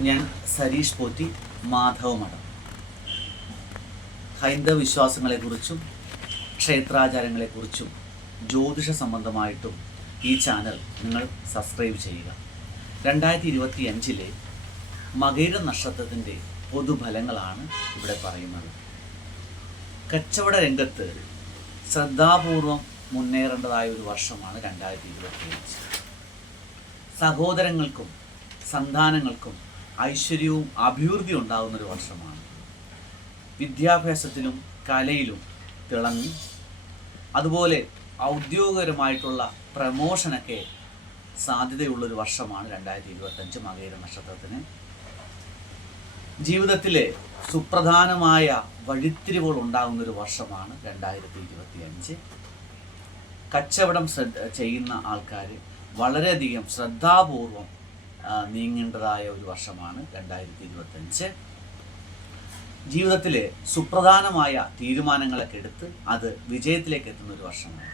ഞാൻ സരീഷ് പോറ്റി, മാധവമഠം. ഹൈന്ദവ വിശ്വാസങ്ങളെക്കുറിച്ചും ക്ഷേത്രാചാരങ്ങളെക്കുറിച്ചും ജ്യോതിഷ സംബന്ധമായിട്ടും ഈ ചാനൽ നിങ്ങൾ സബ്സ്ക്രൈബ് ചെയ്യുക. 2025 മകയിര നക്ഷത്രത്തിൻ്റെ പൊതുഫലങ്ങളാണ് ഇവിടെ പറയുന്നത്. കച്ചവട രംഗത്ത് ശ്രദ്ധാപൂർവം മുന്നേറേണ്ടതായ ഒരു വർഷമാണ് 2025. സഹോദരങ്ങൾക്കും സന്താനങ്ങൾക്കും ഐശ്വര്യവും അഭിവൃദ്ധി ഉണ്ടാകുന്നൊരു വർഷമാണ്. വിദ്യാഭ്യാസത്തിലും കലയിലും തിളങ്ങും. അതുപോലെ ഔദ്യോഗികപരമായിട്ടുള്ള പ്രമോഷനൊക്കെ സാധ്യതയുള്ളൊരു വർഷമാണ് 2025 മകയിര നക്ഷത്രത്തിന്. ജീവിതത്തിലെ സുപ്രധാനമായ വഴിത്തിരിവുകൾ ഉണ്ടാകുന്നൊരു വർഷമാണ് 2025. കച്ചവടം ചെയ്യുന്ന ആൾക്കാർ വളരെയധികം ശ്രദ്ധാപൂർവം നീങ്ങേണ്ടതായ ഒരു വർഷമാണ് 2025. ജീവിതത്തിലെ സുപ്രധാനമായ തീരുമാനങ്ങളൊക്കെ എടുത്ത് അത് വിജയത്തിലേക്ക് എത്തുന്ന ഒരു വർഷമാണ്.